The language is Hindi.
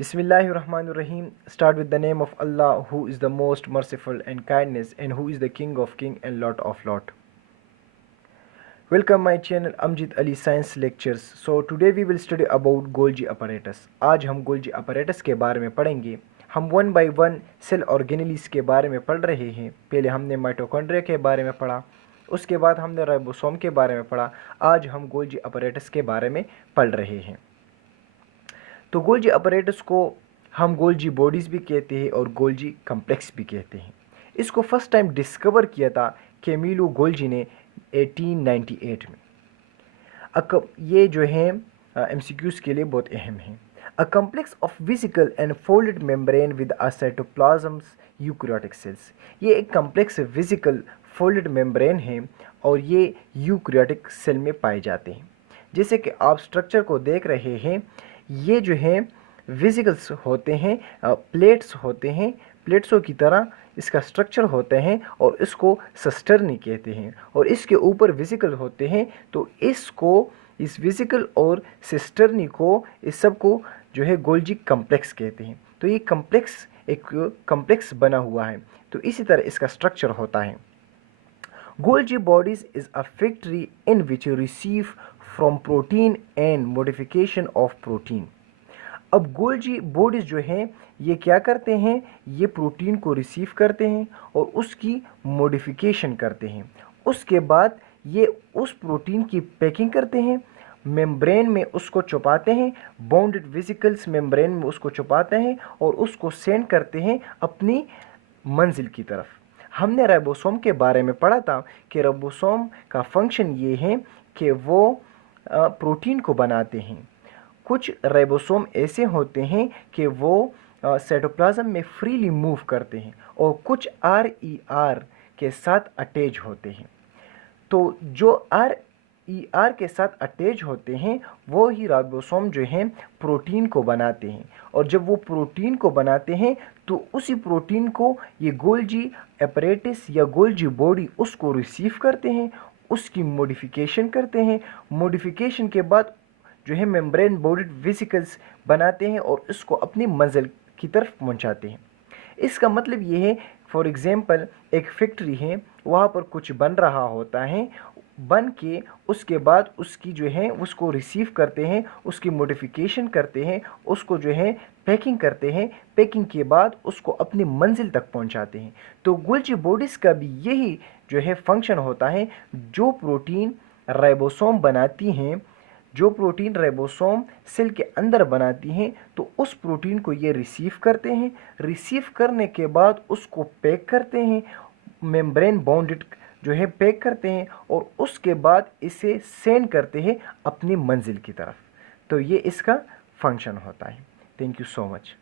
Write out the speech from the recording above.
Bismillahirrahmanirrahim. Start with the name of Allah, who is the most merciful and kindness, and who is the King of King and Lord of Lord. Welcome my channel Amjid Ali Science Lectures. So today we will study about Golgi apparatus. आज हम Golgi apparatus के बारे में पढ़ेंगे. हम one by one cell organelles के बारे में पढ़ रहे हैं. पहले हमने माइटोकॉन्ड्रिया के बारे में पढ़ा, उसके बाद हमने राइबोसोम के बारे में पढ़ा. आज हम गोल्जी apparatus के बारे में पढ़ रहे हैं. तो गोल्जी apparatus को हम गोल्जी बॉडीज़ भी कहते हैं और गोल्जी कम्प्लेक्स भी कहते हैं. इसको फर्स्ट टाइम डिस्कवर किया था कैमिलो गोल्जी ने 1898 में. ये जो है MCQs के लिए बहुत अहम है. A complex of vesicle and folded membrane with a cytoplasms eukaryotic cells. ये एक कम्प्लेक्स वेसिकल फोल्डेड मेम्ब्रेन है और ये यूकैरियोटिक सेल में पाए जाते हैं. जैसे कि आप स्ट्रक्चर को देख रहे हैं, ये जो है वेसिकल्स होते हैं, प्लेट्स होते हैं, प्लेट्सों की तरह इसका स्ट्रक्चर होते हैं और इसको सिस्टर्नी कहते हैं. और इसके ऊपर वेसिकल होते हैं, तो इस वेसिकल और सिस्टर्नी को, इस सब को जो है गोल्जी कम्प्लेक्स कहते हैं. तो ये कम्प्लेक्स एक कम्प्लेक्स बना हुआ है, तो इसी तरह इसका स्ट्रक्चर होता है. Golgi bodies is a factory in which you receive from protein and modification of protein. अब गोल्जी बॉडीज़ जो हैं ये क्या करते हैं, ये प्रोटीन को रिसीव करते हैं और उसकी मॉडिफिकेशन करते हैं. उसके बाद ये उस प्रोटीन की पैकिंग करते हैं, मेम्ब्रेन में उसको छुपाते हैं, बाउंडेड वेसिकल्स मेम्ब्रेन में उसको छुपाते हैं और उसको सेंड करते हैं अपनी मंजिल की तरफ. हमने राइबोसोम के बारे में पढ़ा था कि राइबोसोम का फंक्शन ये है कि वो प्रोटीन को बनाते हैं. कुछ राइबोसोम ऐसे होते हैं कि वो साइटोप्लाज्म में फ्रीली मूव करते हैं और कुछ RER के साथ अटैच होते हैं. तो जो RER के साथ अटैच होते हैं वो ही राइबोसोम जो हैं प्रोटीन को बनाते हैं. और जब वो प्रोटीन को बनाते हैं तो उसी प्रोटीन को ये गोल्जी apparatus या गोल्जी बॉडी उसको रिसीव करते हैं, उसकी मॉडिफिकेशन करते हैं. मॉडिफिकेशन के बाद जो है मेम्ब्रेन बॉडीड वेसिकल्स बनाते हैं और इसको अपनी मंजिल की तरफ पहुंचाते हैं. इसका मतलब ये है, फॉर एग्ज़ाम्पल एक फैक्ट्री है, वहाँ पर कुछ बन रहा होता है, बन के उसके बाद उसकी जो है उसको रिसीव करते हैं, उसकी मॉडिफिकेशन करते हैं, उसको जो है पैकिंग करते हैं, पैकिंग के बाद उसको अपनी मंजिल तक पहुंचाते हैं. तो गोल्जी बॉडीज़ का भी यही जो है फंक्शन होता है. जो प्रोटीन राइबोसोम बनाती हैं, जो प्रोटीन राइबोसोम सेल के अंदर बनाती हैं, तो उस प्रोटीन को ये रिसीव करते हैं. रिसीव करने के बाद उसको पैक करते हैं, मेम्ब्रेन बाउंडेड जो है पैक करते हैं और उसके बाद इसे सेंड करते हैं अपनी मंजिल की तरफ. तो ये इसका फंक्शन होता है. Thank you so much.